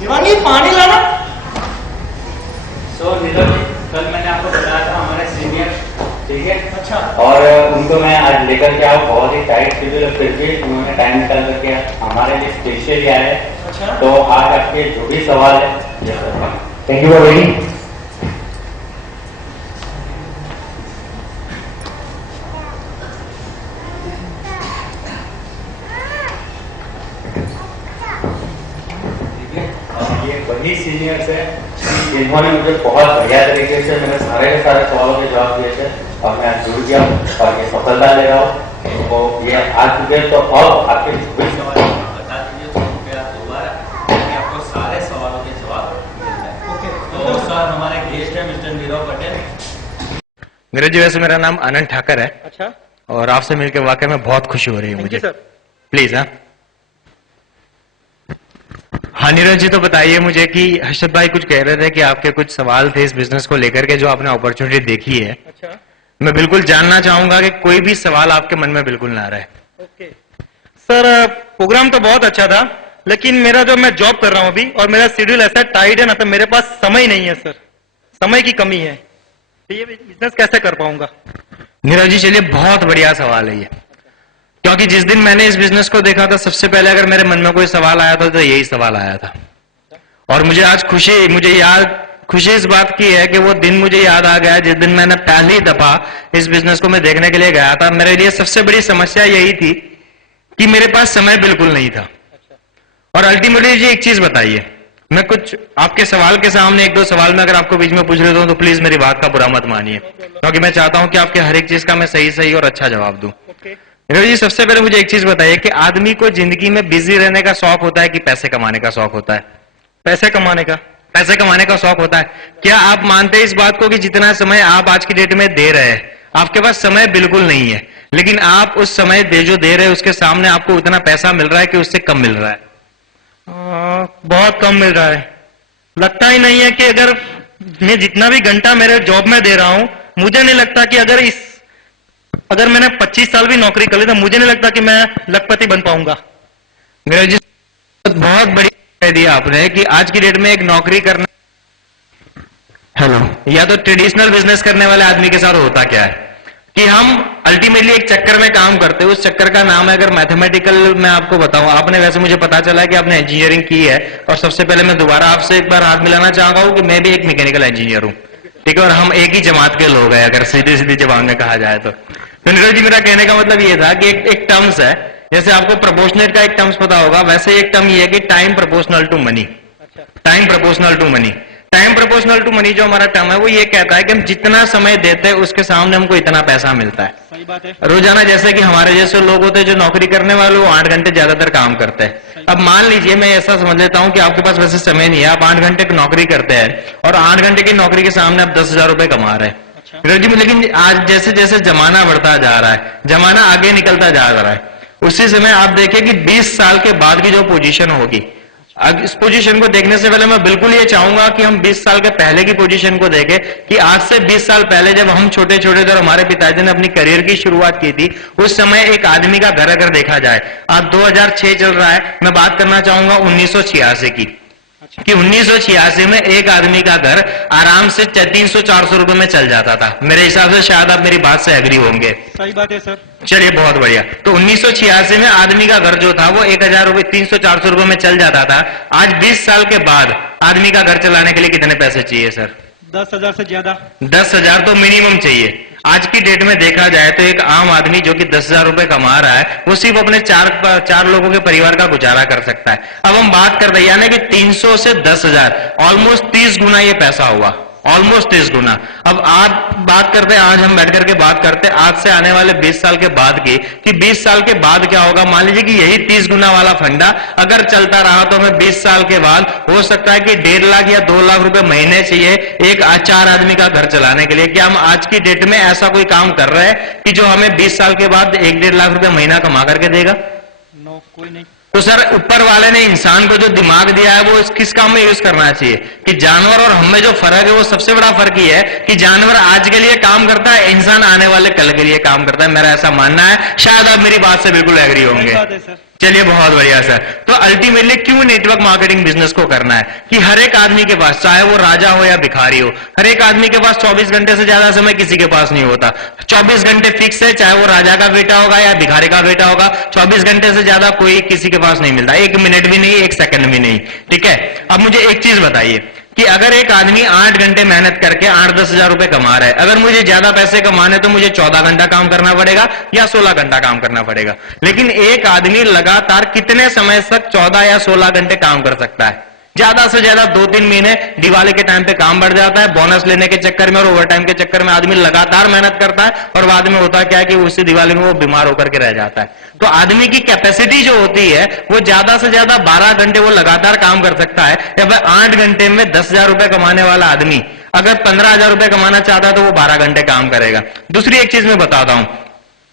शिवानी पानी लाना। नीरज जी, कल मैंने आपको बताया था हमारे सीनियर, ठीक है? अच्छा। और उनको मैं आज लेकर के आया, बहुत ही टाइट शेड्यूल, फिर भी उन्होंने टाइम निकाल करके हमारे लिए स्पेशल आया है। अच्छा। तो आज आपके जो भी सवाल है, थैंक यू फॉर वेटिंग। वही सीनियर्स है जिन्होंने मुझे बहुत बढ़िया तरीके से मेरे सारे के सारे सवालों के जवाब दिए थे और मैं आज जुड़ गया और ये सफलता ले रहा हूँ। तो ये आज चुके, तो अब आपके कोई सवाल बता दीजिए, तो कृपया दोबारा आपको सारे सवालों के जवाब मिल जाए। ओके। तो सर हमारे गेस्ट है मिस्टर नीरव पटेल। नीरज जी, वैसे मेरा नाम आनंद ठाकर है। अच्छा। और आपसे मिलकर वाकई में बहुत खुशी हो रही है मुझे सर। प्लीज। हाँ नीरज जी, तो बताइए मुझे कि हर्षद भाई कुछ कह रहे थे कि आपके कुछ सवाल थे इस बिजनेस को लेकर के जो आपने अपॉर्चुनिटी देखी है। अच्छा। मैं बिल्कुल जानना चाहूंगा कि कोई भी सवाल आपके मन में बिल्कुल ना रहे। ओके सर, प्रोग्राम तो बहुत अच्छा था, लेकिन मेरा जो मैं जॉब कर रहा हूँ अभी और मेरा शेड्यूल ऐसा टाइट है ना, तो मेरे पास समय नहीं है सर, समय की कमी है, तो ये बिजनेस कैसे कर पाऊंगा? नीरज जी चलिए, बहुत बढ़िया सवाल है ये, क्योंकि जिस दिन मैंने इस बिजनेस को देखा था सबसे पहले अगर मेरे मन में कोई सवाल आया था तो यही सवाल आया था। और मुझे आज खुशी इस बात की है कि वो दिन मुझे याद आ गया जिस दिन मैंने पहली दफा इस बिजनेस को मैं देखने के लिए गया था। मेरे लिए सबसे बड़ी समस्या यही थी कि मेरे पास समय बिल्कुल नहीं था। और अल्टीमेटली जी एक चीज बताइए, मैं कुछ आपके सवाल के सामने एक दो सवाल में अगर आपको बीच में पूछ लेता हूं तो प्लीज मेरी बात का बुरा मत मानिए, क्योंकि मैं चाहता हूं कि आपके हर एक चीज का मैं सही और अच्छा जवाब दूं। नीरज जी, सबसे पहले मुझे एक चीज बताइए कि आदमी को जिंदगी में बिजी रहने का शौक होता है कि पैसे कमाने का शौक होता है? पैसे कमाने का शौक होता है। क्या आप मानते हैं इस बात को कि जितना समय आप आज की डेट में दे रहे हैं, आपके पास समय बिल्कुल नहीं है, लेकिन आप उस समय जो दे रहे हैं उसके सामने आपको उतना पैसा मिल रहा है कि उससे कम मिल रहा है? बहुत कम मिल रहा है। लगता ही नहीं है कि अगर मैं जितना भी घंटा मेरे जॉब में दे रहा हूं, मुझे नहीं लगता कि अगर मैंने 25 साल भी नौकरी कर ली तो मुझे नहीं लगता कि मैं लखपति बन पाऊंगा। मेरा जी बहुत बड़ी कह दिया आपने कि आज की डेट में एक नौकरी करना या तो ट्रेडिशनल बिजनेस करने वाले आदमी के साथ होता क्या है कि हम अल्टीमेटली एक चक्कर में काम करते हैं। उस चक्कर का नाम है, अगर मैथमेटिकल मैं आपको बताऊं, आपने वैसे मुझे पता चला कि आपने इंजीनियरिंग की है, और सबसे पहले मैं दोबारा आपसे एक बार हाथ मिलाना चाहूंगा कि मैं भी एक मैकेनिकल इंजीनियर हूं, ठीक है, और हम एक ही जमात के लोग हैं अगर सीधी जबान में कहा जाए तो। नीरज जी, मेरा कहने का मतलब ये था कि एक टर्म्स है, जैसे आपको प्रोपोर्शनेट का एक टर्म्स पता होगा, वैसे एक टर्म ये है कि time proportional to money. Time proportional to money, time proportional to money जो हमारा टर्म है वो ये कहता है कि हम जितना समय देते हैं उसके सामने हमको इतना पैसा मिलता है। सही बात है। रोजाना जैसे कि हमारे जैसे लोग होते हैं जो नौकरी करने वाले वो 8 घंटे ज्यादातर काम करते हैं। अब मान लीजिए मैं ऐसा समझ लेता हूं कि आपके पास वैसे समय नहीं है, आप 8 घंटे की नौकरी करते हैं और 8 घंटे की नौकरी के सामने आप 10,000 रुपए कमा रहे हैं। लेकिन आज जैसे जैसे जमाना बढ़ता जा रहा है, जमाना आगे निकलता जा रहा है, उसी समय आप देखें कि 20 साल के बाद की जो पोजीशन होगी, अब इस पोजीशन को देखने से पहले मैं बिल्कुल ये चाहूंगा कि हम 20 साल के पहले की पोजीशन को देखें कि आज से 20 साल पहले जब हम छोटे छोटे थे और हमारे पिताजी ने अपनी करियर की शुरुआत की थी, उस समय एक आदमी का घर अगर देखा जाए, आज 2006 चल रहा है, मैं बात करना चाहूंगा 1986 की, कि 1986 में एक आदमी का घर आराम से 300-400 रुपए में चल जाता था। मेरे हिसाब से शायद आप मेरी बात से एग्री होंगे। सही बात है सर। चलिए बहुत बढ़िया। तो 1986 में आदमी का घर जो था वो 1,000 रुपए 300-400 रुपए में चल जाता था। आज 20 साल के बाद आदमी का घर चलाने के लिए कितने पैसे चाहिए सर? 10,000 से ज्यादा। 10,000 तो मिनिमम चाहिए। आज की डेट में देखा जाए तो एक आम आदमी जो कि 10,000 रुपए कमा रहा है वो सिर्फ अपने चार लोगों के परिवार का गुजारा कर सकता है। अब हम बात करते हैं यानी कि 300 से 10,000, ऑलमोस्ट 30 गुना ये पैसा हुआ, ऑलमोस्ट 30 गुना। अब आप बात करते हैं, आज हम बैठ करके बात करते हैं आज से आने वाले 20 साल के बाद की, कि 20 साल के बाद क्या होगा। मान लीजिए कि यही 30 गुना वाला फंडा अगर चलता रहा तो हमें 20 साल के बाद हो सकता है कि 1.5 लाख या 2 लाख रुपए महीने चाहिए एक 4 आदमी का घर चलाने के लिए। क्या हम आज की डेट में ऐसा कोई काम कर रहे हैं कि जो हमें 20 साल के बाद 1-1.5 लाख रुपए महीना कमा करके देगा? नो, कोई नहीं। तो सर ऊपर वाले ने इंसान को जो दिमाग दिया है वो किस काम में यूज करना चाहिए? कि जानवर और हमें जो फर्क है वो सबसे बड़ा फर्क ये है कि जानवर आज के लिए काम करता है, इंसान आने वाले कल के लिए काम करता है। मेरा ऐसा मानना है, शायद आप मेरी बात से बिल्कुल एग्री होंगे। चलिए बहुत बढ़िया सर। तो अल्टीमेटली क्यों नेटवर्क मार्केटिंग बिजनेस को करना है कि हर एक आदमी के पास, चाहे वो राजा हो या भिखारी हो, हर एक आदमी के पास 24 घंटे से ज्यादा समय किसी के पास नहीं होता। 24 घंटे फिक्स है, चाहे वो राजा का बेटा होगा या भिखारी का बेटा होगा, 24 घंटे से ज्यादा कोई किसी के पास नहीं मिलता, 1 मिनट भी नहीं, 1 सेकंड भी नहीं। ठीक है, अब मुझे एक चीज बताइए कि अगर एक आदमी 8 घंटे मेहनत करके 8-10 हजार रुपए कमा रहा है, अगर मुझे ज्यादा पैसे कमाने तो मुझे 14 घंटा काम करना पड़ेगा या 16 घंटा काम करना पड़ेगा। लेकिन एक आदमी लगातार कितने समय तक 14 या 16 घंटे काम कर सकता है? ज्यादा से ज्यादा 2-3 महीने। दिवाली के टाइम पे काम बढ़ जाता है, बोनस लेने के चक्कर में और ओवर टाइम के चक्कर में आदमी लगातार मेहनत करता है और बाद में होता क्या है कि उसी दिवाली में वो बीमार होकर के रह जाता है। तो आदमी की कैपेसिटी जो होती है वो ज्यादा से ज्यादा 12 घंटे वो लगातार काम कर सकता है। या फिर 8 घंटे में 10,000 रुपए कमाने वाला आदमी अगर 15,000 रुपए कमाना चाहता है तो वो 12 घंटे काम करेगा। दूसरी एक चीज मैं बताता हूं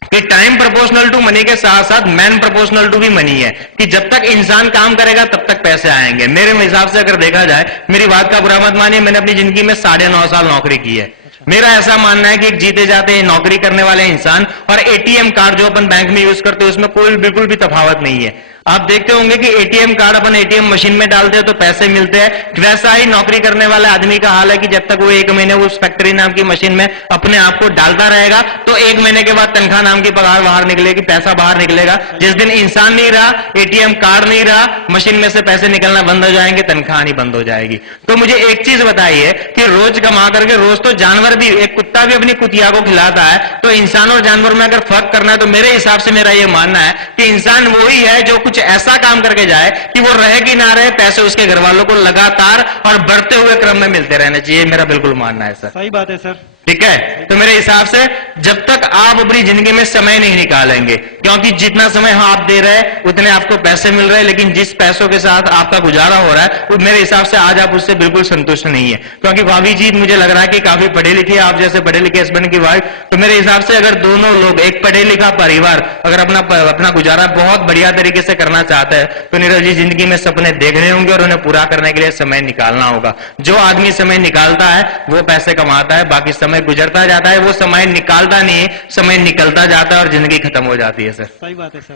कि टाइम प्रोपोर्शनल टू मनी के साथ साथ मैन प्रोपोर्शनल टू भी मनी है, कि जब तक इंसान काम करेगा तब तक पैसे आएंगे। मेरे हिसाब से अगर देखा जाए, मेरी बात का बुरा मत मानिए, मैंने अपनी जिंदगी में 9.5 साल नौकरी की है। मेरा ऐसा मानना है कि एक जीते जाते नौकरी करने वाले इंसान और एटीएम कार्ड जो अपन बैंक में यूज करते हैं उसमें कोई बिल्कुल भी तफावत नहीं है। आप देखते होंगे कि एटीएम कार्ड अपन एटीएम मशीन में डालते हैं तो पैसे मिलते हैं, वैसा ही नौकरी करने वाले आदमी का हाल है कि जब तक वो 1 महीने उस फैक्ट्री नाम की मशीन में अपने आप को डालता रहेगा तो 1 महीने के बाद तनख्वाह नाम की पगार बाहर निकलेगी, पैसा बाहर निकलेगा। जिस दिन इंसान नहीं रहा, एटीएम कार्ड नहीं रहा, मशीन में से पैसे निकलना बंद हो जाएंगे, तनख्वाह नहीं बंद हो जाएगी। तो मुझे एक चीज बताइए कि रोज कमा करके, रोज तो जानवर भी, एक कुत्ता भी अपनी कुतिया को खिलाता है, तो इंसान और जानवर में अगर फर्क करना है तो मेरे हिसाब से मेरा यह मानना है कि इंसान वही है जो कुछ ऐसा काम करके जाए कि वो रहे कि ना रहे, पैसे उसके घर वालों को लगातार और बढ़ते हुए क्रम में मिलते रहने चाहिए। मेरा बिल्कुल मानना है सर। सही बात है सर। ठीक है, तो मेरे हिसाब से जब तक आप अपनी जिंदगी में समय नहीं निकालेंगे, क्योंकि जितना समय आप दे रहे हैं उतने आपको पैसे मिल रहे हैं, लेकिन जिस पैसों के साथ आपका गुजारा हो रहा है वो मेरे हिसाब से आज आप उससे बिल्कुल संतुष्ट नहीं है। क्योंकि भाभी जी मुझे लग रहा है कि काफी पढ़े लिखे, आप जैसे पढ़े लिखे हस्बैंड की वाइफ, तो मेरे हिसाब से अगर दोनों लोग, एक पढ़े लिखा परिवार अगर अपना गुजारा बहुत बढ़िया तरीके से करना चाहता है तो नीरज जी जिंदगी में सपने देखने होंगे और उन्हें पूरा करने के लिए समय निकालना होगा। जो आदमी समय निकालता है वो पैसे कमाता है, बाकी समय गुजरता जाता है, वो समय निकालता नहीं है, समय निकलता जाता है और जिंदगी खत्म हो जाती है सर। सही बात है सर।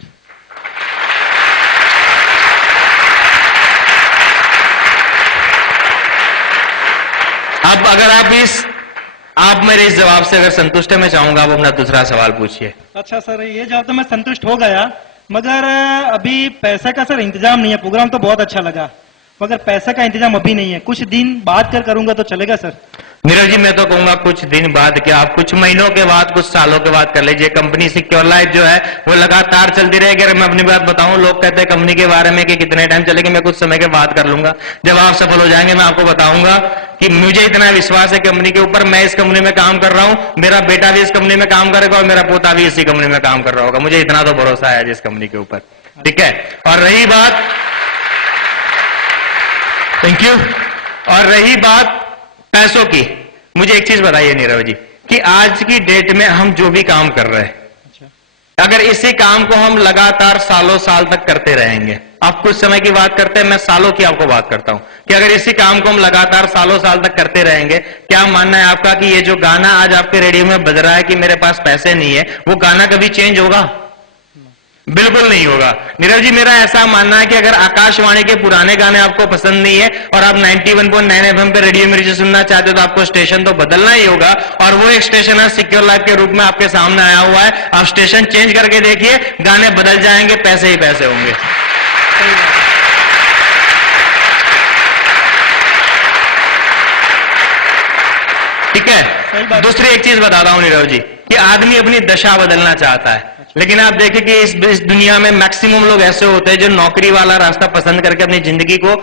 अब अगर आप मेरे इस जवाब से अगर संतुष्ट है, मैं चाहूंगा आप अपना दूसरा सवाल पूछिए। अच्छा सर, ये जवाब तो मैं संतुष्ट हो गया, मगर अभी पैसे का सर इंतजाम नहीं है। प्रोग्राम तो बहुत अच्छा लगा मगर पैसे का इंतजाम अभी नहीं है, कुछ दिन बाद कर करूंगा तो चलेगा सर? नीरज जी मैं तो कहूंगा कुछ दिन बाद क्या, आप कुछ महीनों के बाद, कुछ सालों के बाद कर लीजिए। कंपनी सिक्योर लाइफ जो है वो लगातार चलती रहेगी। अगर मैं अपनी बात बताऊं, लोग कहते हैं कंपनी के बारे में कि कितने टाइम चलेगी, मैं कुछ समय के बाद कर लूंगा। जब आप सफल हो जाएंगे मैं आपको बताऊंगा कि मुझे इतना विश्वास है कंपनी के ऊपर, मैं इस कंपनी में काम कर रहा हूं, मेरा बेटा भी इस कंपनी में काम करेगा और मेरा पोता भी इसी कंपनी में काम कर रहा होगा। मुझे इतना तो भरोसा है जिस कंपनी के ऊपर। ठीक है, और रही बात, थैंक यू, और रही बात पैसों की, मुझे एक चीज बताइए नीरव जी कि आज की डेट में हम जो भी काम कर रहे हैं, अगर इसी काम को हम लगातार सालों साल तक करते रहेंगे, आप कुछ समय की बात करते हैं, मैं सालों की आपको बात करता हूं, कि अगर इसी काम को हम लगातार सालों साल तक करते रहेंगे, क्या मानना है आपका कि ये जो गाना आज आपके रेडियो में बज रहा है कि मेरे पास पैसे नहीं है, वो गाना कभी चेंज होगा? बिल्कुल नहीं होगा। नीरज जी मेरा ऐसा मानना है कि अगर आकाशवाणी के पुराने गाने आपको पसंद नहीं है और आप 91.9 FM पे रेडियो मिर्ची सुनना चाहते हो तो आपको स्टेशन तो बदलना ही होगा, और वो एक स्टेशन है सिक्योर लाइफ के रूप में आपके सामने आया हुआ है। आप स्टेशन चेंज करके देखिए, गाने बदल जाएंगे, पैसे ही पैसे होंगे। ठीक है, दूसरी एक चीज बताता हूं नीरव जी कि आदमी अपनी दशा बदलना चाहता है, लेकिन आप देखिए कि इस दुनिया में मैक्सिमम लोग ऐसे होते हैं जो नौकरी वाला रास्ता पसंद करके अपनी जिंदगी को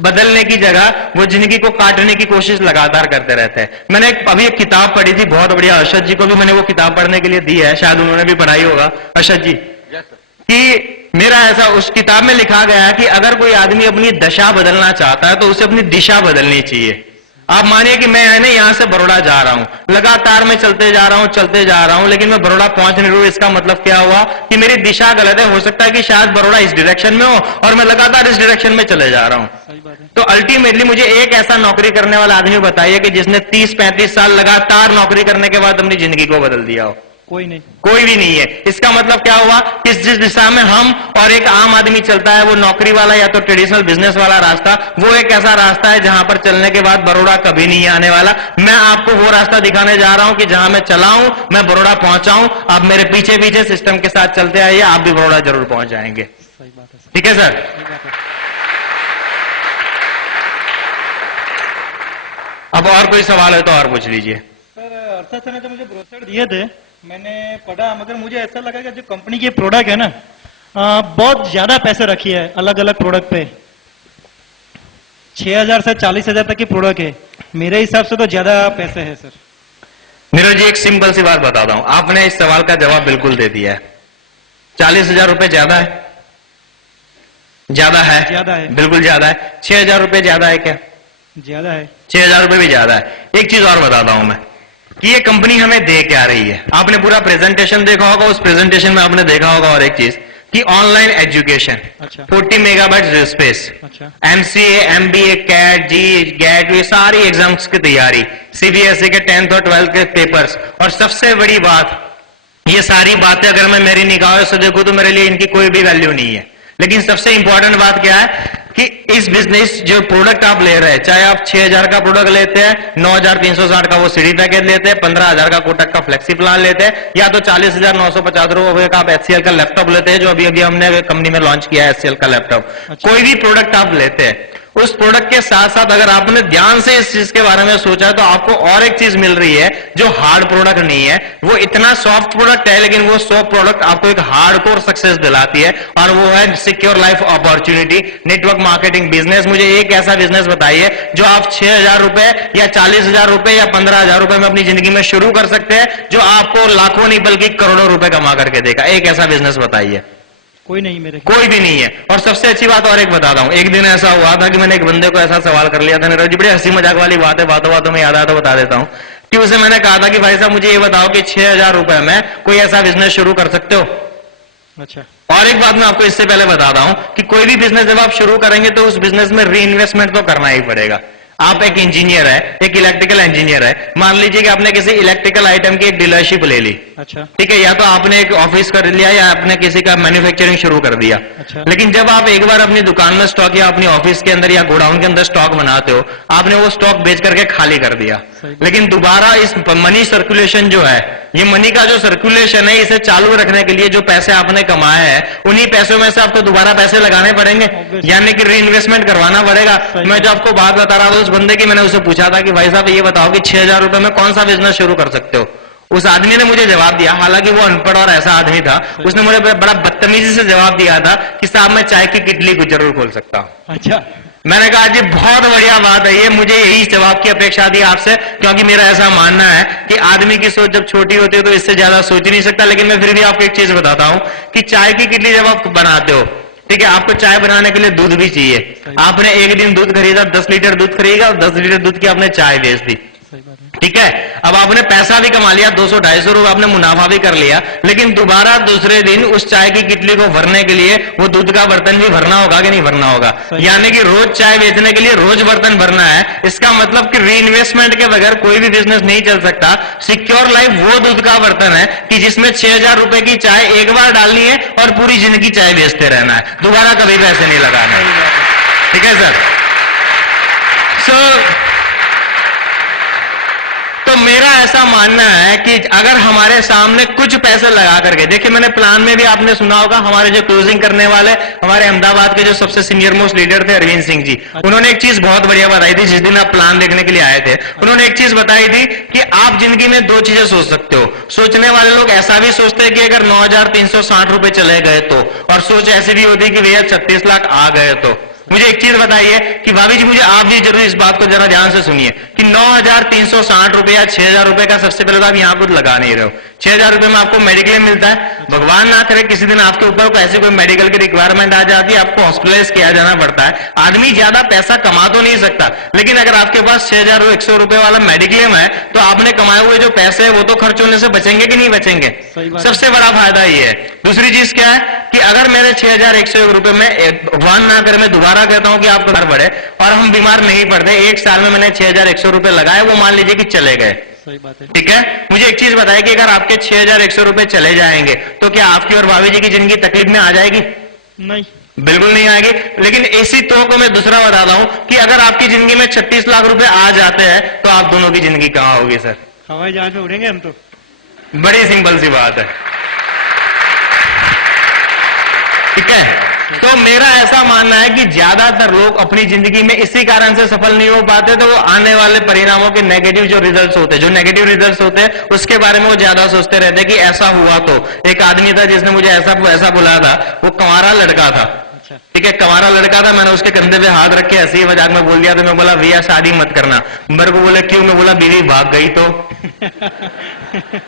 बदलने की जगह वो जिंदगी को काटने की कोशिश लगातार करते रहते हैं। मैंने अभी एक किताब पढ़ी थी, बहुत बढ़िया, अर्शद जी को भी मैंने वो किताब पढ़ने के लिए दी है, शायद उन्होंने भी पढ़ाई होगा अर्शद जी, कि मेरा ऐसा, उस किताब में लिखा गया है कि अगर कोई आदमी अपनी दशा बदलना चाहता है तो उसे अपनी दिशा बदलनी चाहिए। आप मानिए कि मैं यहां से बड़ौदा जा रहा हूं, लगातार मैं चलते जा रहा हूं, लेकिन मैं बड़ौदा पहुंच नहीं रहा हूं। इसका मतलब क्या हुआ कि मेरी दिशा गलत है। हो सकता है कि शायद बड़ौदा इस डायरेक्शन में हो और मैं लगातार इस डायरेक्शन में चले जा रहा हूं। तो अल्टीमेटली मुझे एक ऐसा नौकरी करने वाला आदमी बताइए कि जिसने 30-35 साल लगातार नौकरी करने के बाद अपनी जिंदगी को बदल दिया हो। कोई नहीं। कोई भी नहीं है। इसका मतलब क्या हुआ कि जिस दिशा में हम और एक आम आदमी चलता है, वो नौकरी वाला या तो ट्रेडिशनल बिजनेस वाला रास्ता, वो एक ऐसा रास्ता है जहां पर चलने के बाद बड़ौदा कभी नहीं आने वाला। मैं आपको वो रास्ता दिखाने जा रहा हूं कि जहां मैं चला हूं, मैं बड़ौदा पहुंचा हूं। आप मेरे पीछे पीछे सिस्टम के साथ चलते आइए, आप भी बड़ौदा जरूर पहुंच जाएंगे। सही बात है सर। ठीक है सर। सही बात है। अब और कोई सवाल है तो और पूछ लीजिए। सर अर्थात सर ने जो मुझे ब्रोशर दिए थे, मैंने पढ़ा, मगर मुझे ऐसा लगा कि जो कंपनी की प्रोडक्ट है ना, बहुत ज्यादा पैसे रखी है अलग अलग प्रोडक्ट पे। 6,000 से 40,000 तक की प्रोडक्ट है। मेरे हिसाब से तो ज्यादा पैसे है सर। नीरज जी, एक सिंपल सी बात बताता हूं, आपने इस सवाल का जवाब बिल्कुल दे दिया है। 40,000 रुपए ज्यादा है? ज्यादा है, ज्यादा है। बिल्कुल ज्यादा है। 6,000 रुपए ज्यादा है क्या? ज्यादा है। 6,000 रुपए भी ज्यादा है। एक चीज और बताता हूं मैं कि ये कंपनी हमें दे क्या रही है। आपने पूरा प्रेजेंटेशन देखा होगा, उस प्रेजेंटेशन में आपने देखा होगा और एक चीज कि ऑनलाइन एजुकेशन, अच्छा। 40 मेगाबाइट स्पेस, अच्छा। एमसीए, एमबीए, कैट, जी, गेट, ये सारी एग्जाम्स की तैयारी, सीबीएसई के 10th और 12th के पेपर्स, और सबसे बड़ी बात, ये सारी बातें अगर मैं मेरी निगाहों से देखूं तो मेरे लिए इनकी कोई भी वैल्यू नहीं है। लेकिन सबसे इंपॉर्टेंट बात क्या है कि इस बिजनेस जो प्रोडक्ट आप ले रहे हैं, चाहे आप 6,000 का प्रोडक्ट लेते हैं, 9,360 का वो सीडी पैकेज लेते हैं, 15,000 का कोटक का फ्लेक्सी प्लान लेते हैं, या तो 40,950 रुपए का आप एचसीएल का लैपटॉप लेते हैं, जो अभी अभी हमने कंपनी में लॉन्च किया है एचसीएल का लैपटॉप। अच्छा। कोई भी प्रोडक्ट आप लेते हैं, उस प्रोडक्ट के साथ साथ अगर आपने ध्यान से इस चीज के बारे में सोचा तो आपको और एक चीज मिल रही है जो हार्ड प्रोडक्ट नहीं है। वो इतना सॉफ्ट प्रोडक्ट है, लेकिन वो सॉफ्ट प्रोडक्ट आपको एक हार्डकोर सक्सेस दिलाती है, और वो है secure life opportunity, network marketing business. मुझे एक ऐसा बिजनेस बताइए जो आप 6,000 रुपए या 40,000 रुपए या 15,000 रुपए में अपनी जिंदगी में शुरू कर सकते हैं, जो आपको लाखों नहीं बल्कि करोड़ों रुपए कमा करके देगा। एक ऐसा बिजनेस बताइए। कोई नहीं मेरे। कोई भी नहीं है। और सबसे अच्छी बात और एक बताता हूं, एक दिन ऐसा हुआ था कि मैंने एक बंदे को ऐसा सवाल कर लिया था, नीरज जी, बड़ी हंसी मजाक वाली बात है, बातों बातों में याद आया तो बता देता हूं, कि उसे मैंने कहा था कि भाई साहब मुझे ये बताओ कि 6,000 रुपए में कोई ऐसा बिजनेस शुरू कर सकते हो? अच्छा। और एक बात मैं आपको इससे पहले बताता हूं कि कोई भी बिजनेस जब आप शुरू करेंगे तो उस बिजनेस में री इन्वेस्टमेंट तो करना ही पड़ेगा। आप एक इंजीनियर है, एक इलेक्ट्रिकल इंजीनियर है, मान लीजिए कि आपने किसी इलेक्ट्रिकल आइटम की एक डीलरशिप ले ली, अच्छा। ठीक है, या तो आपने एक ऑफिस कर लिया या आपने किसी का मैन्युफैक्चरिंग शुरू कर दिया। अच्छा। लेकिन जब आप एक बार अपनी दुकान में स्टॉक या अपनी ऑफिस के अंदर या गोडाउन के अंदर स्टॉक बनाते हो, आपने वो स्टॉक बेच करके खाली कर दिया, लेकिन दोबारा इस मनी सर्कुलेशन जो है, ये मनी का जो सर्कुलेशन है, इसे चालू रखने के लिए जो पैसे आपने कमाए हैं, उन्हीं पैसों में से आपको दोबारा पैसे लगाने पड़ेंगे, यानी कि री इन्वेस्टमेंट करवाना पड़ेगा। मैं जो आपको बात बता रहा था उस बंदे की, मैंने उसे पूछा था कि भाई साहब ये बताओ कि 6,000 रुपए में कौन सा बिजनेस शुरू कर सकते हो? उस आदमी ने मुझे जवाब दिया, हालांकि वो अनपढ़ और ऐसा आदमी था, उसने मुझे बड़ा बदतमीजी से जवाब दिया था कि साहब मैं चाय की किटली को जरूर खोल सकता हूं। अच्छा। मैंने कहा जी बहुत बढ़िया बात है ये, मुझे यही जवाब की अपेक्षा थी आपसे, क्योंकि मेरा ऐसा मानना है कि आदमी की सोच जब छोटी होती है तो इससे ज्यादा सोच नहीं सकता। लेकिन मैं फिर भी आपको एक चीज बताता हूं कि चाय की किटली जब आप बनाते हो, ठीक है, आपको चाय बनाने के लिए दूध भी चाहिए। आपने एक दिन दूध खरीदा, 10 लीटर दूध खरीदा और 10 लीटर दूध की आपने चाय बेच दी, ठीक है, अब आपने पैसा भी कमा लिया, 200-250 रुपए आपने मुनाफा भी कर लिया, लेकिन दोबारा दूसरे दिन उस चाय की किटली को भरने के लिए वो दूध का बर्तन भी भरना होगा कि नहीं भरना होगा? यानी कि रोज चाय बेचने के लिए रोज बर्तन भरना है। इसका मतलब कि री इन्वेस्टमेंट के बगैर कोई भी बिजनेस नहीं चल सकता। सिक्योर लाइफ वो दूध का बर्तन है कि जिसमें 6,000 रुपए की चाय एक बार डालनी है और पूरी जिंदगी चाय बेचते रहना है, दोबारा कभी पैसे नहीं लगाना है। ठीक है सर? तो मेरा ऐसा मानना है कि अगर हमारे सामने कुछ पैसे लगा करके, देखिए मैंने प्लान में भी आपने सुना होगा, हमारे जो क्लोजिंग करने वाले हमारे अहमदाबाद के जो सबसे सीनियर मोस्ट लीडर थे अरविंद सिंह जी, उन्होंने एक चीज बहुत बढ़िया बताई थी जिस दिन आप प्लान देखने के लिए आए थे। उन्होंने एक चीज बताई थी कि आप जिंदगी में दो चीजें सोच सकते हो। सोचने वाले लोग ऐसा भी सोचते हैं कि अगर 9,360 रुपए चले गए तो, और सोच ऐसी भी होती है कि भैया 36 लाख आ गए तो। मुझे एक चीज बताइए कि भाभी जी, मुझे आप भी जरूर इस बात को जरा ध्यान से सुनिए कि 9,360 रुपए या 6,000 रुपए का सबसे पहले तो आप यहां कुछ लगा नहीं रहे हो। 6,000 रुपए में आपको मेडिक्लेम मिलता है, भगवान ना करे किसी दिन आपके ऊपर कोई ऐसी कोई मेडिकल की रिक्वायरमेंट आ जाती है, आपको हॉस्पिटलाइज किया जाना पड़ता है। आदमी ज्यादा पैसा कमा तो नहीं सकता, लेकिन अगर आपके पास 6,100 रुपए वाला मेडिक्लेम है तो आपने कमाए हुए जो पैसे वो तो खर्च होने से बचेंगे कि नहीं बचेंगे? सबसे बड़ा फायदा ये है। दूसरी चीज क्या है कि अगर मेरे 6,101 रुपए में, भगवान ना करे मैं दोबारा कहता हूं कि आपको घर बढ़े और हम बीमार नहीं पड़ते, एक साल में मैंने 6,100 रुपए लगाए, वो मान लीजिए कि चले गए, सही बात है। ठीक है, मुझे एक चीज बताइए कि अगर आपके 6,100 रुपए चले जाएंगे तो क्या आपकी और भाभी जी की जिंदगी तकलीफ में आ जाएगी? नहीं, बिल्कुल नहीं आएगी। लेकिन इसी तो को मैं दूसरा बताता हूं कि अगर आपकी जिंदगी में 36 लाख रुपए आ जाते हैं तो आप दोनों की जिंदगी कहां होगी सर? हवाई जहाज में उड़ेंगे हम तो। बड़ी सिंपल सी बात है। ठीक है, तो मेरा ऐसा मानना है कि ज्यादातर लोग अपनी जिंदगी में इसी कारण से सफल नहीं हो पाते, तो वो आने वाले परिणामों के नेगेटिव जो रिजल्ट्स होते हैं, जो नेगेटिव रिजल्ट्स होते हैं उसके बारे में वो ज्यादा सोचते रहते हैं कि ऐसा हुआ तो। एक आदमी था जिसने मुझे ऐसा बुलाया था, वो कंवारा लड़का था। अच्छा, ठीक है, कंवारा लड़का था, मैंने उसके कंधे पे हाथ रख के हंसी मजाक में बोल दिया, तो मैं बोला भैया शादी मत करना। मेरे को बोले क्यों? मैं बोला बीवी भाग गई तो।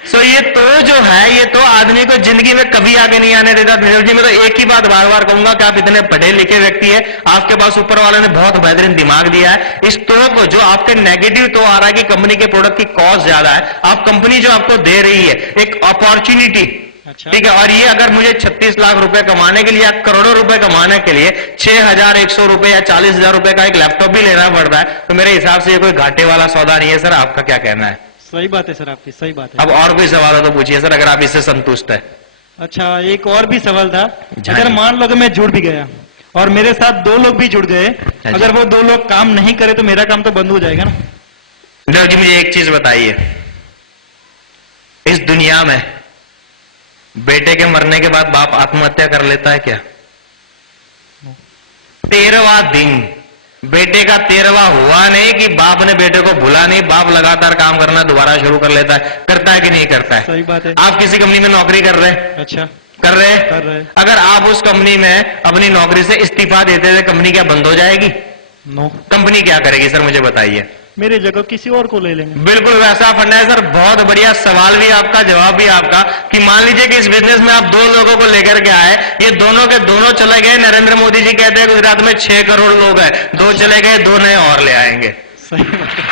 सो ये तो जो है, ये तो आदमी को जिंदगी में कभी आगे नहीं आने देता। नीरव जी, मैं तो एक ही बात बार बार कहूंगा कि आप इतने पढ़े लिखे व्यक्ति है, आपके पास ऊपर वाले ने बहुत बेहतरीन दिमाग दिया है। इस तो को जो आपके नेगेटिव तो आ रहा है कि कंपनी के प्रोडक्ट की कॉस्ट ज्यादा है, आप कंपनी जो आपको दे रही है एक अपॉर्चुनिटी, अच्छा, ठीक है, और ये अगर मुझे 36 लाख रुपए कमाने के लिए या करोड़ों रुपए कमाने के लिए 6,100 रुपए या 40,000 रुपए का एक लैपटॉप भी लेना पड़ता है, तो मेरे हिसाब से ये कोई घाटे वाला सौदा नहीं है सर। आपका क्या कहना है? सही बात है सर, आपकी सही बात है। अब और कोई सवाल हो तो पूछिए सर, अगर आप इससे संतुष्ट है। अच्छा, एक और भी सवाल था। जी। अगर मान लो कि मैं जुड़ भी गया और मेरे साथ 2 लोग भी जुड़ गए, जी। अगर वो 2 लोग काम नहीं करे तो मेरा काम तो बंद हो जाएगा ना? नीरव जी, मुझे एक चीज बताइए, इस दुनिया में बेटे के मरने के बाद बाप आत्महत्या कर लेता है क्या? 13वां दिन बेटे का 13वां हुआ नहीं कि बाप ने बेटे को भूला नहीं, बाप लगातार काम करना दोबारा शुरू कर लेता है। करता है कि नहीं करता है? सही बात है। आप किसी कंपनी में नौकरी कर रहे हैं, अच्छा, कर रहे हैं? कर रहे हैं। अगर आप उस कंपनी में अपनी नौकरी से इस्तीफा देते थे, कंपनी क्या बंद हो जाएगी? नो, कंपनी क्या करेगी सर, मुझे बताइए। मेरे जगह किसी और को ले लेंगे। बिल्कुल वैसा फंडा है सर। बहुत बढ़िया सवाल भी आपका, जवाब भी आपका, कि मान लीजिए कि इस बिजनेस में आप 2 लोगों को लेकर के आए, ये दोनों के दोनों चले गए। नरेंद्र मोदी जी कहते हैं गुजरात में 6 करोड़ लोग हैं, 2 चले गए, 2 नए और ले आएंगे। सही बात है,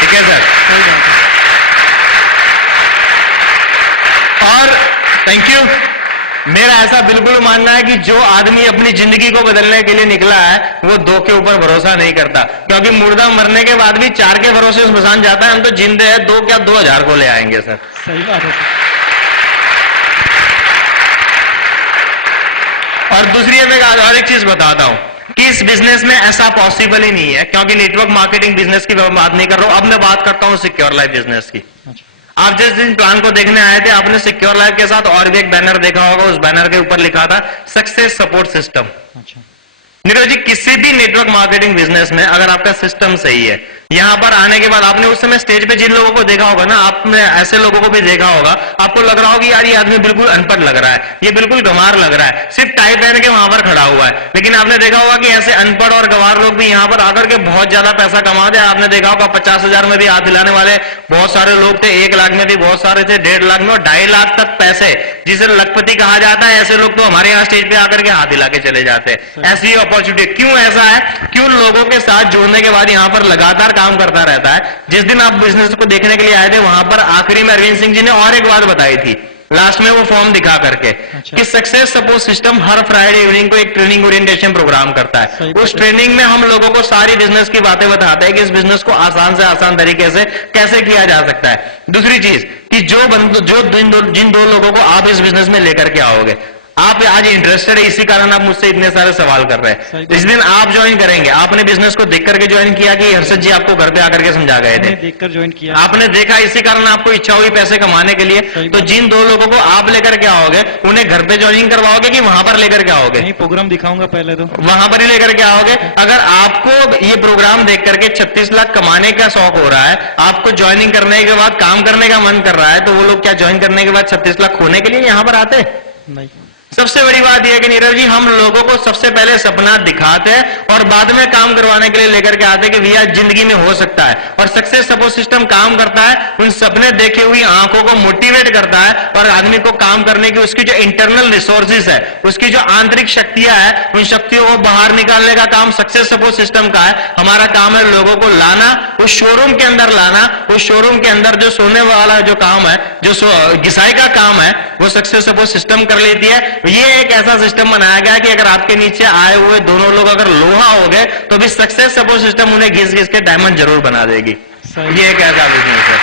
ठीक है सर, सही बात है। और थैंक यू। मेरा ऐसा बिल्कुल मानना है कि जो आदमी अपनी जिंदगी को बदलने के लिए निकला है वो 2 के ऊपर भरोसा नहीं करता, क्योंकि मुर्दा मरने के बाद भी 4 के भरोसे स्मशान जाता है। हम तो जिंदे हैं, 2 क्या 2,000 को ले आएंगे सर। सही बात है। और दूसरी मैं और एक चीज बताता हूं कि इस बिजनेस में ऐसा पॉसिबल ही नहीं है, क्योंकि नेटवर्क मार्केटिंग बिजनेस की बात नहीं कर रहा हूं। अब मैं बात करता हूं सिक्योर लाइफ बिजनेस की। अच्छा, आप जिस दिन प्लान को देखने आए थे, आपने सिक्योर लाइफ के साथ और भी एक बैनर देखा होगा, उस बैनर के ऊपर लिखा था सक्सेस सपोर्ट सिस्टम। अच्छा, नीरज जी, किसी भी नेटवर्क मार्केटिंग बिजनेस में अगर आपका सिस्टम सही है, यहां पर आने के बाद आपने उस समय स्टेज पे जिन लोगों को देखा होगा ना, आपने ऐसे लोगों को भी देखा होगा, आपको लग रहा होगा कि यार ये आदमी बिल्कुल अनपढ़ लग रहा है, ये बिल्कुल गंवार लग रहा है, सिर्फ टाई पहन के वहां पर खड़ा हुआ है। लेकिन आपने देखा होगा कि ऐसे अनपढ़ और गंवार लोग भी यहां पर आकर के बहुत ज्यादा पैसा कमाते हैं। आपने देखा होगा 50,000 में भी हाथ दिलाने वाले बहुत सारे लोग थे, 1 लाख में भी बहुत सारे थे, 1.5 लाख में और 2.5 लाख तक पैसे, जिसे लखपति कहा जाता है, ऐसे लोग तो हमारे यहाँ स्टेज पे आकर के हाथ दिला के चले जाते हैं। ऐसी अपॉर्चुनिटी क्यों ऐसा है? क्यों लोगों के साथ जुड़ने के बाद यहां पर लगातार काम करता रहता है। जिस दिन आप बिजनेस को देखने के लिए आए थे, वहां पर आखिरी में अरविंद सिंह जी ने और एक बात बताई थी, लास्ट में वो फॉर्म दिखा करके, अच्छा। कि सक्सेस सपोर्ट सिस्टम हर फ्राइडे इवनिंग को एक ट्रेनिंग ओरिएंटेशन प्रोग्राम करता है। सही उस बात है। ट्रेनिंग में हम लोगों को सारी बिजनेस की बातें बताते हैं कि इस बिजनेस को आसान से आसान तरीके से कैसे किया जा सकता है। दूसरी चीज कि जिन 2 लोगों को आप इस बिजनेस में लेकर के आओगे, आप आज इंटरेस्टेड है, इसी कारण आप मुझसे इतने सारे सवाल कर रहे सही हैं। बात। इस दिन आप ज्वाइन करेंगे, आपने बिजनेस को देख करके ज्वाइन किया कि हर्षद जी आपको घर पे आकर के समझा गए थे? मैंने देखकर ज्वाइन किया। आपने देखा, इसी कारण आपको इच्छा हुई पैसे कमाने के लिए। सही तो बात। जिन 2 लोगों को आप लेकर के आओगे, उन्हें घर पे ज्वाइनिंग करवाओगे कि वहां पर लेकर के आओगे? नहीं, प्रोग्राम दिखाऊंगा पहले तो। वहां पर ही लेकर के आओगे। अगर आपको ये प्रोग्राम देख करके 36 लाख कमाने का शौक हो रहा है, आपको ज्वाइनिंग करने के बाद काम करने का मन कर रहा है, तो वो लोग क्या ज्वाइन करने के बाद 36 लाख खोने के लिए यहां पर आते? नहीं, सबसे बड़ी बात यह है कि नीरव जी, हम लोगों को सबसे पहले सपना दिखाते हैं और बाद में काम करवाने के लिए लेकर के आते हैं कि भैया जिंदगी में हो सकता है। और सक्सेस सपोर्ट सिस्टम काम करता है, उन सपने देखे हुई आंखों को मोटिवेट करता है और आदमी को काम करने की उसकी जो इंटरनल रिसोर्सेज है, उसकी जो आंतरिक शक्तियां है, उन शक्तियों को बाहर निकालने का काम सक्सेस सपोर्ट सिस्टम का है। हमारा काम है लोगों को लाना, उस शोरूम के अंदर लाना। उस शोरूम के अंदर जो सोने वाला जो काम है, जो घिसाई का काम है, वो सक्सेस सपोर्ट सिस्टम कर लेती है। ये एक ऐसा सिस्टम बनाया गया कि अगर आपके नीचे आए हुए दोनों लोग अगर लोहा हो गए, तो भी सक्सेस सपोर्ट सिस्टम उन्हें घिस घिस के डायमंड जरूर बना देगी। सही। ये एक ऐसा बिजनेस है।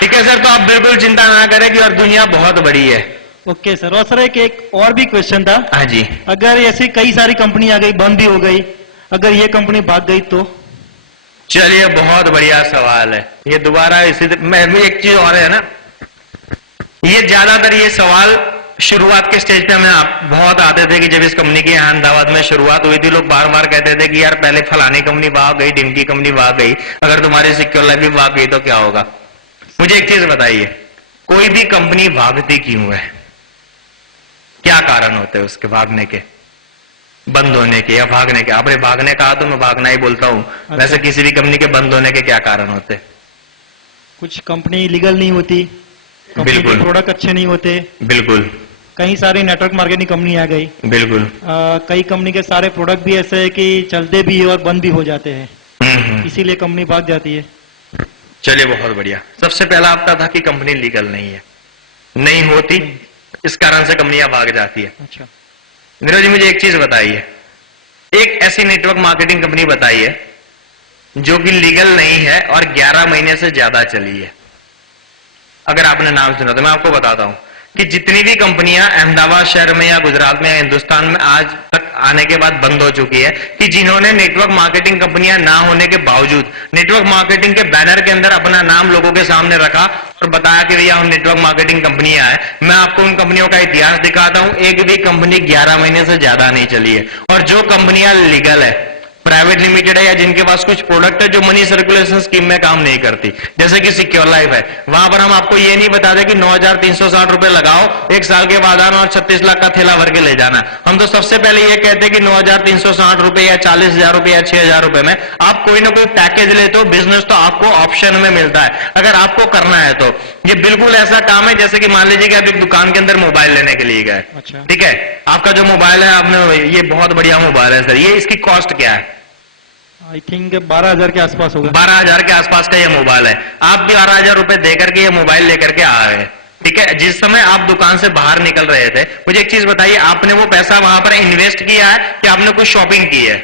ठीक है सर, तो आप बिल्कुल चिंता ना करें कि और दुनिया बहुत बड़ी है। ओके सर, और सर एक और भी क्वेश्चन था। हाँ जी, अगर ऐसी कई सारी कंपनी आ गई, बंद भी हो गई, अगर ये कंपनी भाग गई तो? चलिए बहुत बढ़िया सवाल है ये। दोबारा इसी मैं एक चीज और है ना, ये ज्यादातर ये सवाल शुरुआत के स्टेज पे हमें आप बहुत आते थे कि जब इस कंपनी की यहाँ अहमदाबाद में शुरुआत हुई थी, लोग बार बार कहते थे कि यार पहले फलानी कंपनी भाग गई, ढिमकी कंपनी भाग गई, अगर तुम्हारी सिक्योर लाइफ भी भाग गई तो क्या होगा। मुझे एक चीज बताइए, कोई भी कंपनी भागती क्यों है? क्या कारण होते हैं उसके भागने के, बंद होने के या भागने के? आपने भागने कहा तो मैं भागना ही बोलता हूं। वैसे किसी भी कंपनी के बंद होने के क्या कारण होते हैं? कुछ कंपनी लीगल नहीं होती, कंपनी के बिल्कुल। प्रोडक्ट अच्छे नहीं होते, बिल्कुल कई सारी नेटवर्क मार्केटिंग कंपनी आ गई, बिल्कुल। कई कंपनी के सारे प्रोडक्ट भी ऐसे है कि चलते भी है और बंद भी हो जाते हैं, इसीलिए कंपनी भाग जाती है। चलिए बहुत बढ़िया। सबसे पहला आपका था कि कंपनी लीगल नहीं है, नहीं होती, इस कारण से कंपनियां भाग जाती है। अच्छा, नीरज जी मुझे एक चीज बताइए, एक ऐसी नेटवर्क मार्केटिंग कंपनी बताइए जो कि लीगल नहीं है और 11 महीने से ज्यादा चली है। अगर आपने नाम सुना तो मैं आपको बताता हूं कि जितनी भी कंपनियां अहमदाबाद शहर में या गुजरात में या हिंदुस्तान में आज तक आने के बाद बंद हो चुकी है, कि जिन्होंने नेटवर्क मार्केटिंग कंपनियां ना होने के बावजूद नेटवर्क मार्केटिंग के बैनर के अंदर अपना नाम लोगों के सामने रखा और बताया कि भैया हम नेटवर्क मार्केटिंग कंपनियां हैं, मैं आपको उन कंपनियों का इतिहास दिखाता हूं। एक भी कंपनी 11 महीने से ज्यादा नहीं चली है। और जो कंपनियां लीगल है, प्राइवेट लिमिटेड है, या जिनके पास कुछ प्रोडक्ट है जो मनी सर्कुलेशन स्कीम में काम नहीं करती, जैसे कि सिक्योर लाइफ है, वहां पर हम आपको ये नहीं बताते कि 9,360 रुपए लगाओ, एक साल के बाद आना और 36 लाख का थैला भर के ले जाना। हम तो सबसे पहले ये कहते हैं कि 9,360 रुपए या 40,000 रुपए या 6,000 रुपए में आप कोई ना कोई पैकेज लेते हो, बिजनेस तो आपको ऑप्शन में मिलता है अगर आपको करना है तो। ये बिल्कुल ऐसा काम है जैसे कि मान लीजिए कि आप एक दुकान के अंदर मोबाइल लेने के लिए गए, अच्छा, ठीक है, आपका जो मोबाइल है, आपने ये बहुत बढ़िया मोबाइल है सर, ये इसकी कॉस्ट क्या है? आई थिंक 12,000 के आसपास होगा। 12,000 के आसपास का ये मोबाइल है। आप 12,000 रुपए देकर के ये मोबाइल लेकर के आ रहे हैं, ठीक है। जिस समय आप दुकान से बाहर निकल रहे थे, मुझे एक चीज बताइए, आपने वो पैसा वहां पर इन्वेस्ट किया है कि आपने कुछ शॉपिंग की है?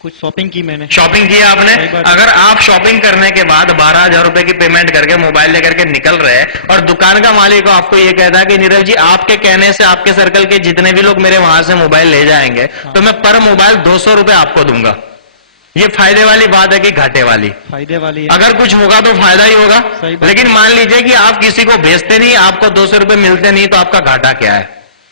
कुछ शॉपिंग की मैंने। शॉपिंग की है आपने। सही बात है। अगर आप शॉपिंग करने के बाद 12,000 रुपए की पेमेंट करके मोबाइल लेकर के निकल रहे हैं और दुकान का मालिक आपको ये कहता है कि नीरज जी आपके कहने से आपके सर्कल के जितने भी लोग मेरे वहां से मोबाइल ले जाएंगे तो मैं पर मोबाइल 200 रुपए आपको दूंगा, ये फायदे वाली बात है कि घाटे वाली? फायदे वाली है। अगर कुछ होगा तो फायदा ही होगा। सही बात। लेकिन मान लीजिए कि आप किसी को भेजते नहीं, आपको 200 रुपए मिलते नहीं, तो आपका घाटा क्या है?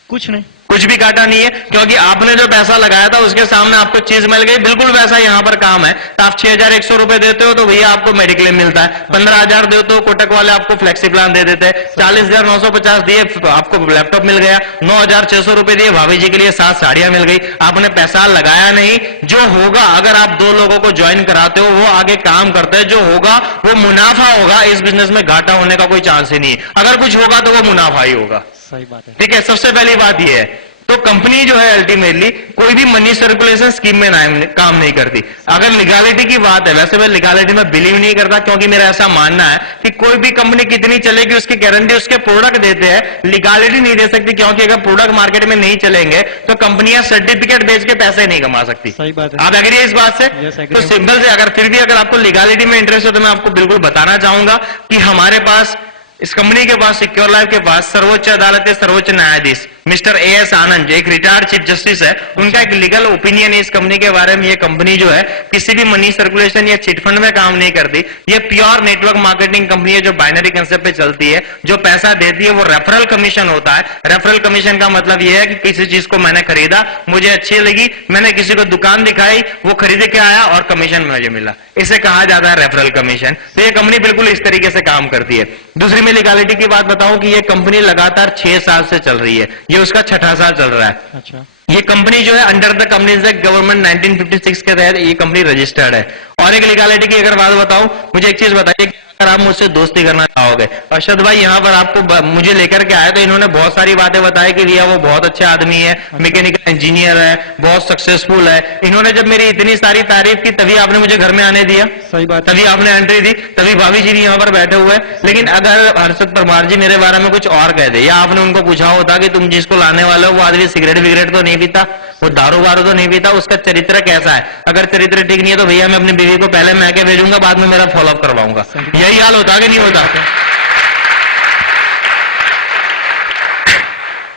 कुछ नहीं। कुछ भी घाटा नहीं है, क्योंकि आपने जो पैसा लगाया था उसके सामने आपको चीज मिल गई। बिल्कुल वैसा यहां पर काम है। तो आप 6,100 रुपए देते हो तो भैया आपको मेडिक्लेम मिलता है, 15,000 देते हो कोटक वाले आपको फ्लेक्सी प्लान दे देते हैं, 40,950 दिए तो आपको लैपटॉप मिल गया, 9,600 रुपए दिए भाभी जी के लिए 7 साड़ियां मिल गई। आपने पैसा लगाया नहीं, जो होगा अगर आप 2 लोगों को ज्वाइन कराते हो वो आगे काम करते हैं, जो होगा वो मुनाफा होगा। इस बिजनेस में घाटा होने का कोई चांस ही नहीं है, अगर कुछ होगा तो वो मुनाफा ही होगा। सही बात है। ठीक है, सबसे पहली बात यह है। तो कंपनी जो है अल्टीमेटली कोई भी मनी सर्कुलेशन स्कीम में काम नहीं करती। अगर लीगलिटी की बात है, वैसे मैं लीगलिटी में बिलीव नहीं करता, क्योंकि मेरा ऐसा मानना है कि कोई भी कंपनी कितनी चलेगी उसकी गारंटी उसके प्रोडक्ट देते हैं, लीगलिटी नहीं दे सकती, क्योंकि अगर प्रोडक्ट मार्केट में नहीं चलेंगे तो कंपनियां सर्टिफिकेट बेच के पैसे नहीं कमा सकती। सही बात है। आप एग्री है इस बात से? Yes, agree. तो सिंपल से अगर फिर भी अगर आपको लीगलिटी में इंटरेस्ट हो तो मैं आपको बिल्कुल बताना चाहूंगा कि हमारे पास, इस कंपनी के पास, सिक्योर लाइफ के पास, सर्वोच्च अदालत के सर्वोच्च न्यायाधीश मिस्टर A.S. आनंद एक रिटायर्ड चीफ जस्टिस है, उनका एक लीगल ओपिनियन है इस कंपनी के बारे में। ये कंपनी जो है किसी भी मनी सर्कुलेशन या चिटफंड में काम नहीं करती, ये प्योर नेटवर्क मार्केटिंग कंपनी है जो बाइनरी कंसेप्ट पे चलती है। जो पैसा देती है वो रेफरल कमीशन होता है। रेफरल कमीशन का मतलब यह है कि किसी चीज को मैंने खरीदा, मुझे अच्छी लगी, मैंने किसी को दुकान दिखाई, वो खरीद के आया और कमीशन मुझे मिला, इसे कहा जाता है रेफरल कमीशन। तो ये कंपनी बिल्कुल इस तरीके से काम करती है। दूसरी में लीगलिटी की बात बताऊं कि ये कंपनी लगातार 6 साल से चल रही है, ये उसका 6ठा साल चल रहा है। अच्छा, ये कंपनी जो है under the companies act government 1956 के तहत ये कंपनी रजिस्टर्ड है। और एक लीगलिटी की अगर बात बताऊं, मुझे एक चीज बताइए कि अगर आप मुझसे दोस्ती करना चाहोगे, अरशद भाई यहाँ पर आपको मुझे लेकर के आए तो इन्होंने बहुत सारी बातें बताई कि भैया वो बहुत अच्छा आदमी है, मैकेनिकल इंजीनियर है, बहुत सक्सेसफुल है। इन्होंने जब मेरी इतनी सारी तारीफ की तभी आपने मुझे घर में आने दिया, सही बात है। तभी आपने एंट्री दी, तभी भाभी जी भी यहाँ पर बैठे हुए हैं। लेकिन अगर हर्षद परमार जी मेरे बारे में कुछ और कह दे, या आपने उनको पूछा होता कि तुम जिसको लाने वाले हो वो आदमी सिगरेट विगरेट तो नहीं पीता, वो दारू वारू तो नहीं पीता, उसका चरित्र कैसा है, अगर चरित्र ठीक नहीं है तो भैया मैं अपनी बीवी को पहले मैं के भेजूंगा, बाद में मेरा फॉलोअप करवाऊंगा। यही हाल होता कि नहीं होता?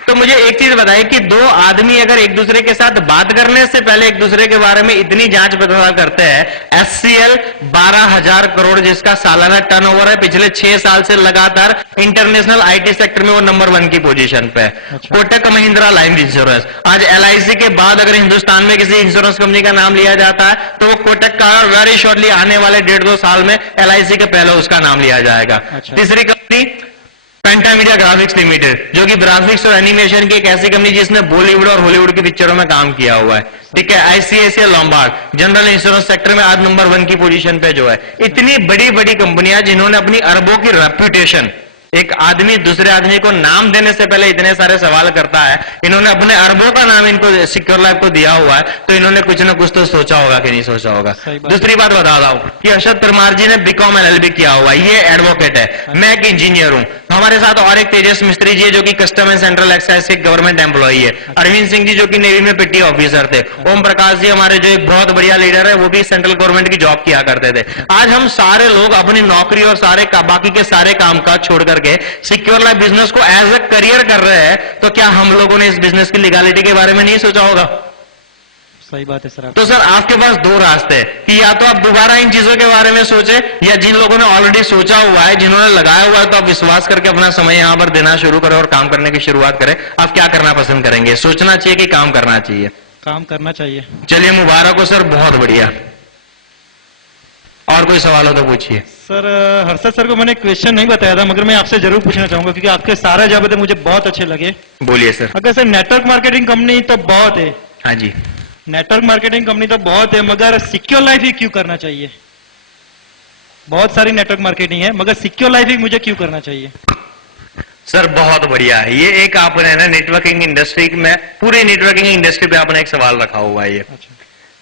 तो मुझे एक चीज बताइए कि दो आदमी अगर एक दूसरे के साथ बात करने से पहले एक दूसरे के बारे में इतनी जांच पड़ताल करते हैं, HCL 12,000 करोड़ जिसका सालाना टर्नओवर है, पिछले 6 साल से लगातार इंटरनेशनल IT सेक्टर में वो नंबर 1 की पोजीशन पे है। कोटक महिंद्रा लाइफ इंश्योरेंस, आज LIC के बाद अगर हिंदुस्तान में किसी इंश्योरेंस कंपनी का नाम लिया जाता है तो वो कोटक का, वेरी शॉर्टली आने वाले 1.5-2 साल में LIC के पहले उसका नाम लिया जाएगा। तीसरी कंपनी पेंटामीडिया ग्राफिक्स लिमिटेड, जो कि ग्राफिक्स और एनिमेशन की एक ऐसी कंपनी जिसने बॉलीवुड और हॉलीवुड की पिक्चरों में काम किया हुआ है। ठीक है। ICICI Lombard general insurance sector में आज नंबर 1 की पोजीशन पे जो है। इतनी बड़ी बड़ी कंपनियां जिन्होंने अपनी अरबों की रेप्यूटेशन, एक आदमी दूसरे आदमी को नाम देने से पहले इतने सारे सवाल करता है, इन्होंने अपने अरबों का नाम इनको सिक्योर लाइफ को दिया हुआ है, तो इन्होंने कुछ ना कुछ तो सोचा होगा कि नहीं सोचा होगा। दूसरी बात बता रहा हूं कि अरशद परमार जी ने BCom LLB किया हुआ है, ये एडवोकेट है, मैं एक इंजीनियर हूं। हमारे साथ और एक तेजस मिस्त्री जी है जो कि कस्टम एंड सेंट्रल एक्साइज के गवर्नमेंट एम्प्लॉई है। अरविंद सिंह जी जो कि नेवी में PT ऑफिसर थे। ओम प्रकाश जी हमारे जो एक बहुत बढ़िया लीडर है, वो भी सेंट्रल गवर्नमेंट की जॉब किया करते थे। आज हम सारे लोग अपनी नौकरी और बाकी के सारे कामकाज छोड़ करके सिक्योर लाइफ बिजनेस को एज ए करियर कर रहे हैं, तो क्या हम लोगों ने इस बिजनेस की लीगलिटी के बारे में नहीं सोचा होगा? सही बात है सर। तो सर आपके पास 2 रास्ते हैं कि या तो आप दोबारा इन चीजों के बारे में सोचें, या जिन लोगों ने ऑलरेडी सोचा हुआ है, जिन्होंने लगाया हुआ है, तो आप विश्वास करके अपना समय यहां पर देना शुरू करें और काम करने की शुरुआत करें। आप क्या करना पसंद करेंगे, सोचना चाहिए कि काम करना चाहिए? काम करना चाहिए। चलिए मुबारक हो सर, बहुत बढ़िया। और कोई सवाल हो तो पूछिए। सर हर्षद सर को मैंने क्वेश्चन नहीं बताया था, मगर मैं आपसे जरूर पूछना चाहूंगा क्योंकि आपके सारे जवाब थे मुझे बहुत अच्छे लगे। बोलिए सर। अगर सर नेटवर्क मार्केटिंग कंपनी तो बहुत है, हाँ जी, नेटवर्क मार्केटिंग कंपनी तो बहुत है, मगर सिक्योर लाइफ ही क्यों करना चाहिए? बहुत सारी नेटवर्क मार्केटिंग है, मगर सिक्योर लाइफ ही मुझे क्यों करना चाहिए? सर बहुत बढ़िया है। ये एक आपने ना नेटवर्किंग इंडस्ट्री में, पूरी नेटवर्किंग इंडस्ट्री पे आपने एक सवाल रखा हुआ है ये,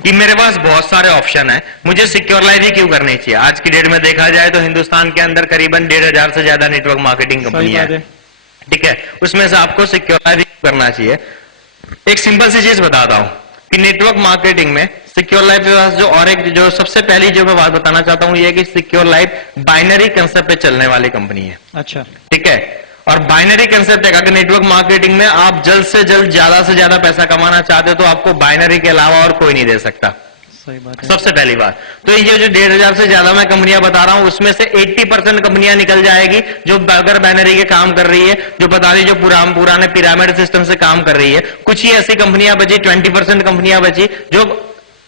कि मेरे पास बहुत सारे ऑप्शन है, मुझे सिक्योर लाइफ ही क्यों करनी चाहिए? आज की डेट में देखा जाए तो हिंदुस्तान के अंदर करीबन 1,500 से ज्यादा नेटवर्क मार्केटिंग कंपनियां हैं। ठीक है, उसमें से आपको सिक्योर लाइफ ही करना चाहिए। एक सिंपल सी चीज बताता हूं कि नेटवर्क मार्केटिंग में सिक्योर लाइफ के पास जो और एक जो सबसे पहली जो मैं बात बताना चाहता हूं, ये है कि सिक्योर लाइफ बाइनरी कंसेप्ट पे चलने वाली कंपनी है। अच्छा, ठीक है। और बाइनरी कंसेप्ट है कि अगर नेटवर्क मार्केटिंग में आप जल्द से जल्द ज्यादा से ज्यादा पैसा कमाना चाहते हो तो आपको बाइनरी के अलावा और कोई नहीं दे सकता। सही बात है। सबसे पहली बात तो ये जो 1,500 से ज्यादा मैं कंपनियां बता रहा हूं, उसमें से 80% कंपनियां निकल जाएगी जो अगर बाइनरी के काम कर रही है, जो बता रही जो पुराने पिरामिड सिस्टम से काम कर रही है। कुछ ही ऐसी कंपनियां बची, 20% कंपनियां बची जो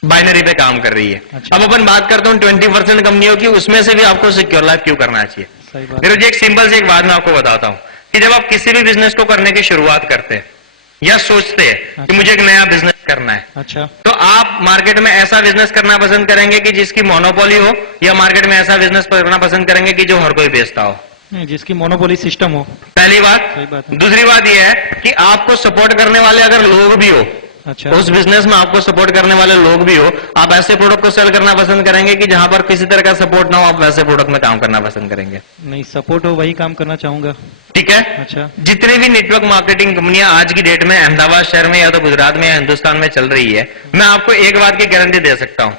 बाइनरी पे काम कर रही है। अच्छा। अब अपन बात करता हूं 20% कंपनियों की, उसमें से भी आपको सिक्योर लाइफ क्यों करना चाहिए? सही बात। मेरे एक सिंपल से एक बात मैं आपको बताता हूं कि जब आप किसी भी बिजनेस को करने की शुरुआत करते हैं या सोचते हैं कि मुझे एक नया बिजनेस करना है, अच्छा, तो आप मार्केट में ऐसा बिजनेस करना पसंद करेंगे कि जिसकी मोनोपोली हो, या मार्केट में ऐसा बिजनेस करना पसंद करेंगे कि जो हर कोई बेचता हो? नहीं, जिसकी मोनोपोली सिस्टम हो। पहली बात। सही बात है। दूसरी बात यह है कि आपको सपोर्ट करने वाले अगर लोग भी हो, अच्छा, उस बिजनेस में आपको सपोर्ट करने वाले लोग भी हो, आप ऐसे प्रोडक्ट को सेल करना पसंद करेंगे कि जहां पर किसी तरह का सपोर्ट ना हो, आप वैसे प्रोडक्ट में काम करना पसंद करेंगे? नहीं, सपोर्ट हो वही काम करना चाहूंगा। ठीक है। अच्छा, जितनी भी नेटवर्क मार्केटिंग कंपनियां आज की डेट में अहमदाबाद शहर में या तो गुजरात में या हिंदुस्तान में चल रही है, मैं आपको एक बात की गारंटी दे सकता हूं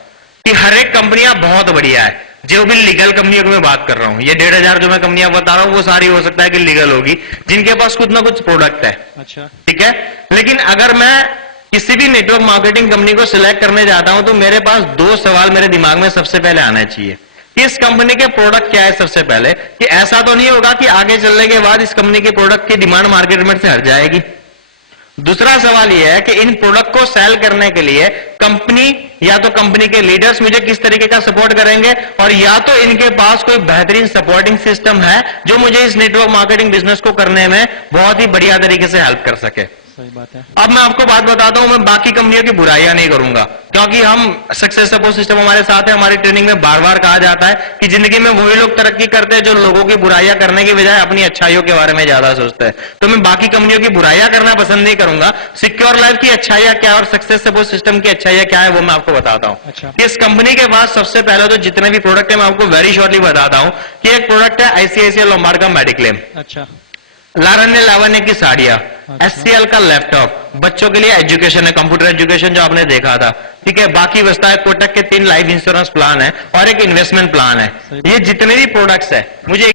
कि हर एक कंपनियां बहुत बढ़िया है। जो भी लीगल कंपनियों की मैं बात कर रहा हूं, ये 1,500 जो मैं कंपनियां बता रहा हूं वो सारी हो सकता है कि लीगल होगी, जिनके पास कुछ ना कुछ प्रोडक्ट है। अच्छा, ठीक है। लेकिन अगर मैं किसी भी नेटवर्क मार्केटिंग कंपनी को सिलेक्ट करने जाता हूं तो मेरे पास 2 सवाल मेरे दिमाग में सबसे पहले आना चाहिए कि इस कंपनी के प्रोडक्ट क्या है। सबसे पहले कि ऐसा तो नहीं होगा कि आगे चलने के बाद इस कंपनी के प्रोडक्ट की डिमांड मार्केट में से हट जाएगी। दूसरा सवाल यह है कि इन प्रोडक्ट को सेल करने के लिए कंपनी या तो कंपनी के लीडर्स मुझे किस तरीके का सपोर्ट करेंगे, और या तो इनके पास कोई बेहतरीन सपोर्टिंग सिस्टम है जो मुझे इस नेटवर्क मार्केटिंग बिजनेस को करने में बहुत ही बढ़िया तरीके से हेल्प कर सके। सही बात है। अब मैं आपको बात बताता हूं, मैं बाकी कंपनियों की बुराइयां नहीं करूंगा, क्योंकि हम सक्सेस सपोर्ट सिस्टम हमारे साथ है। हमारी ट्रेनिंग में बार बार कहा जाता है कि जिंदगी में वही लोग तरक्की करते हैं जो लोगों की बुराइयां करने की बजाय अपनी अच्छाइयों के बारे में ज्यादा सोचते हैं। तो मैं बाकी कंपनियों की बुराइयां करना पसंद नहीं करूंगा। सिक्योर लाइफ की अच्छाइयां क्या और सक्सेस सपोर्ट सिस्टम की अच्छाइयां क्या है वो मैं आपको बताता हूं। अच्छा, इस कंपनी के पास सबसे पहले तो जितने भी प्रोडक्ट है मैं आपको वेरी शॉर्टली बताता हूं कि एक प्रोडक्ट है ICICI लॉम्बार्ड का मेडिक्लेम, अच्छा, लारण्य लावण्य की साड़ियां, HCL का लैपटॉप, बच्चों के लिए एजुकेशन है, कंप्यूटर एजुकेशन जो आपने देखा था, ठीक है। बाकी बचता है कोटक के 3 लाइफ इंश्योरेंस प्लान है और एक इन्वेस्टमेंट प्लान है। ये जितने भी प्रोडक्ट्स है, मुझे